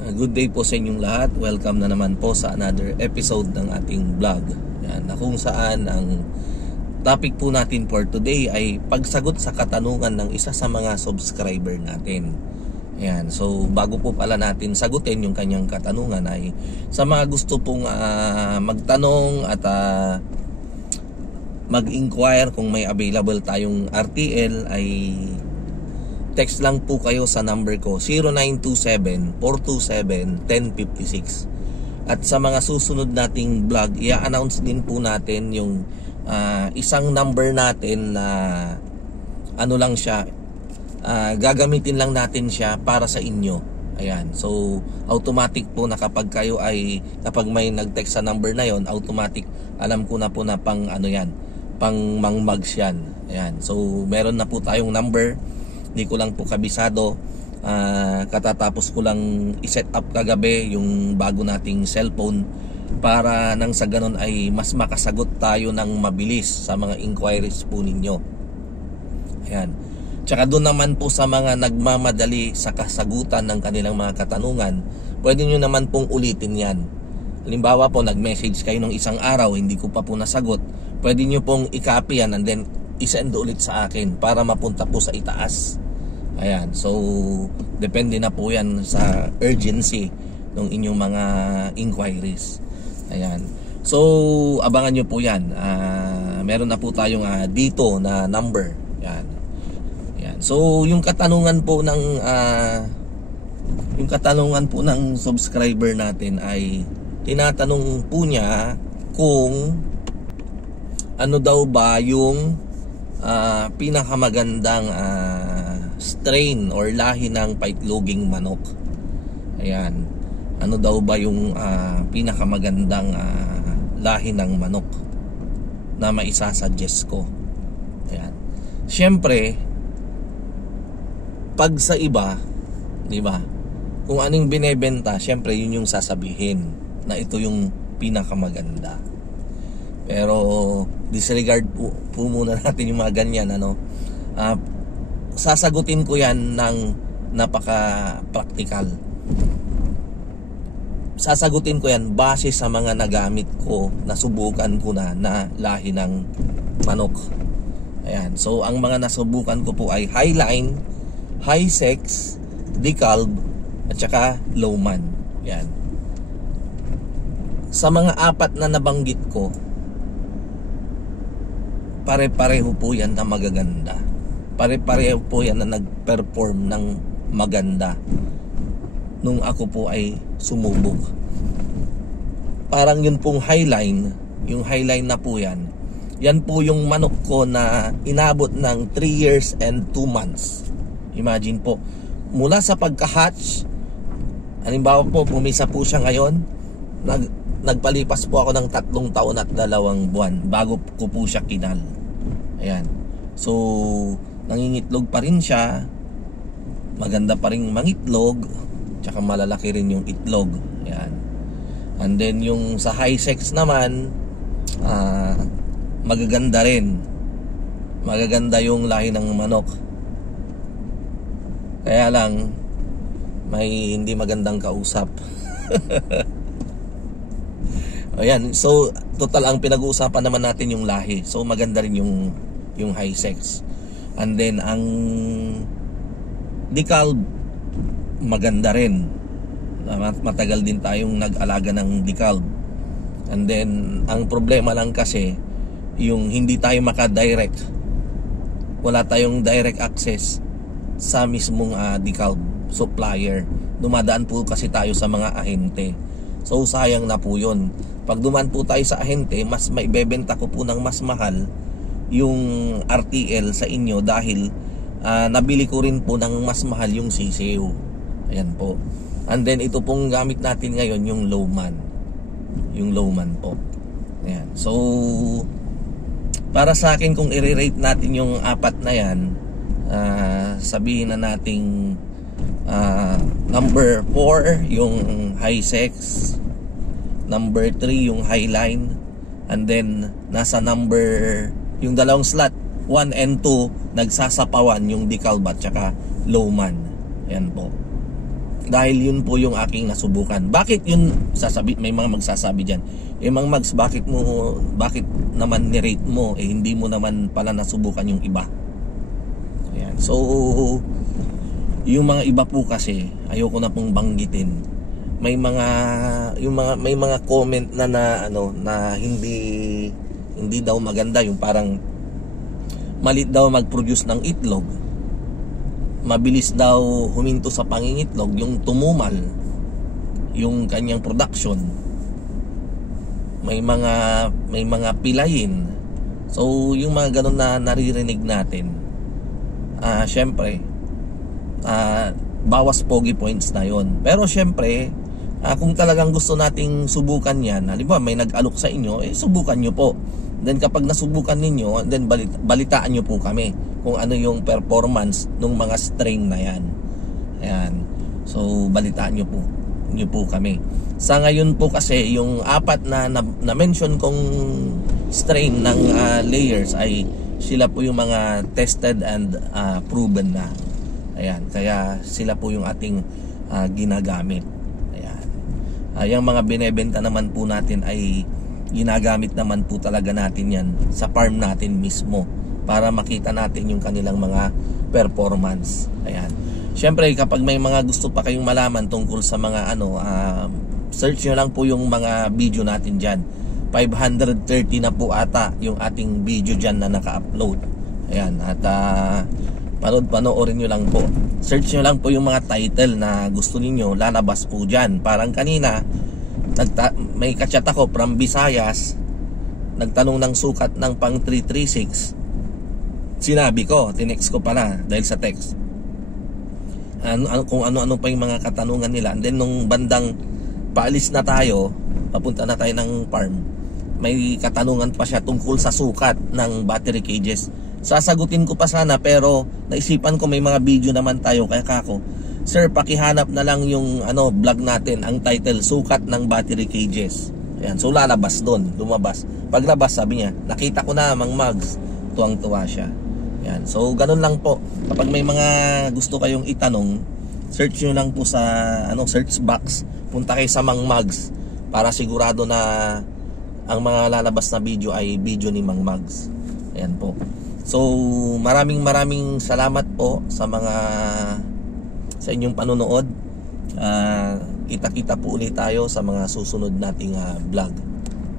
Good day po sa inyong lahat. Welcome na naman po sa another episode ng ating vlog. Yan, na kung saan ang topic po natin for today ay pagsagot sa katanungan ng isa sa mga subscriber natin. Yan, so bago po pala natin sagutin yung kanyang katanungan ay sa mga gusto pong magtanong at mag-inquire kung may available tayong RTL ay text lang po kayo sa number ko 0927-427-1056. At sa mga susunod nating vlog, i-announce din po natin yung isang number natin na ano lang siya, gagamitin lang natin siya para sa inyo. Ayan, so automatic po na kapag kayo ay, kapag may nag-text sa number na yon, automatic alam ko na po na pang ano yan, pang mangmags yan. Ayan, so meron na po tayong number. Hindi ko lang po kabisado, katatapos ko lang i-set up kagabi yung bago nating cellphone para nang sa ganon ay mas makasagot tayo ng mabilis sa mga inquiries po ninyo. Ayan. Tsaka doon naman po sa mga nagmamadali sa kasagutan ng kanilang mga katanungan, pwede nyo naman pong ulitin yan. Halimbawa po, nag-message kayo ng isang araw, hindi ko pa po nasagot, pwede nyo pong i-copy yan and then i-send ulit sa akin para mapunta po sa itaas. Ayan, so depende na po yan sa urgency ng inyong mga inquiries. Ayan, so abangan nyo po yan. Meron na po tayong dito na number. Ayan. Ayan. So yung katanungan po ng subscriber natin ay tinatanong po niya kung ano daw ba yung pinakamagandang strain or lahi ng paitloging manok. Ayan, ano daw ba yung pinakamagandang lahi ng manok na maisasuggest ko. Ayan, syempre pag sa iba, di ba, kung anong binebenta, syempre yun yung sasabihin na ito yung pinakamaganda. Pero disregard po muna natin yung mga ganyan, ano. Sasagutin ko yan ng napaka-practical. Sasagutin ko yan base sa mga nagamit ko, nasubukan ko na lahi ng manok. Ayan. So ang mga nasubukan ko po ay highline, high sex, decalb, at saka lowman. Ayan. Sa mga apat na nabanggit ko, pare-pareho po yan na magaganda. Pare-pareho po yan na nag-perform ng maganda nung ako po ay sumubok. Parang yun pong highline, yung highline na po yan, yan po yung manok ko na inabot ng 3 years and 2 months. Imagine po, mula sa pagka-hatch, halimbawa po, pumisa po siya ngayon, nagpalipas po ako ng 3 taon at 2 buwan bago ko po siya kinal. Ayan. So nangingitlog pa rin siya, maganda pa rin mangitlog, tsaka malalaki rin yung itlog. Ayan. And then yung sa high sex naman, magaganda rin, magaganda yung lahi ng manok. Kaya lang may hindi magandang kausap. Ayan, so total ang pinag-uusapan naman natin yung lahi. So maganda rin yung high sex. And then ang decalb maganda rin. Matagal din tayong nag-alaga ng decalb. And then ang problema lang kasi yung hindi tayo maka-direct. Wala tayong direct access sa mismong decalb supplier. Dumadaan po kasi tayo sa mga ahente. So sayang na po yun. Pag duman po tayo sa ahente, mas maibebenta ko po ng mas mahal yung RTL sa inyo dahil nabili ko rin po ng mas mahal yung sisiw. Ayan po. And then ito pong gamit natin ngayon yung lowman. Yung lowman po. Ayan. So para sa akin, kung i-rate natin yung apat na yan, sabihin na nating number 4 yung high sex, number 3 yung highline, and then nasa number, yung dalawang slot 1 and 2 nagsasapawan yung decalb at saka lowman. Ayan po. Dahil yun po yung aking nasubukan. Bakit yun may mga magsasabi diyan. Mang Mags, bakit naman ni-rate mo hindi mo naman pala nasubukan yung iba? Ayan. So yung mga iba po kasi ayoko na pong banggitin. May mga comment na hindi daw maganda, yung parang malit daw mag-produce ng itlog, mabilis daw huminto sa pangingitlog, yung tumumal yung kanyang production, may mga pilayin. So yung mga ganun na naririnig natin, syempre bawas pogi points na yon. Pero syempre kung talagang gusto nating subukan yan, halimbawa may nag-alok sa inyo, subukan nyo po. Then kapag nasubukan ninyo, then balitaan nyo po kami kung ano yung performance ng mga strain na yan. Ayan. So balitaan nyo po kami. Sa ngayon po kasi yung apat na mention kong strain ng layers ay sila po yung mga tested and proven na. Ayan. Kaya sila po yung ating ginagamit. Yung mga binebenta naman po natin ay ginagamit naman po talaga natin yan sa farm natin mismo para makita natin yung kanilang mga performance. Ayan. Syempre kapag may mga gusto pa kayong malaman tungkol sa mga search nyo lang po yung mga video natin dyan. 530 na po ata yung ating video dyan na naka-upload. Ayan. At panoorin nyo lang po. Search nyo lang po yung mga title na gusto niyo, lalabas po dyan. Parang kanina may kachat ako from Visayas, nagtanong ng sukat ng pang 336. Sinabi ko, tinext ko pala dahil sa text kung ano pa yung mga katanungan nila. And then nung bandang paalis na tayo, papunta na tayo ng farm, may katanungan pa siya tungkol sa sukat ng battery cages. Sasagutin ko pa sana, pero naisipan ko may mga video naman tayo, kaya kako, sir, pakihanap na lang yung vlog natin, ang title, sukat ng battery cages. Ayan, so lalabas doon, lumabas. Paglabas, sabi niya, nakita ko na, Mang Mags. Tuwang-tuwa siya. Ayan, so ganun lang po. Kapag may mga gusto kayong itanong, search nyo lang po sa search box, punta kayo sa Mang Mags para sigurado na ang mga lalabas na video ay video ni Mang Mags. Ayan po. So maraming salamat po sa inyong panonood. Kita-kita po ulit tayo sa mga susunod nating vlog.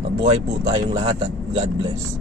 Mabuhay po tayong lahat at God bless.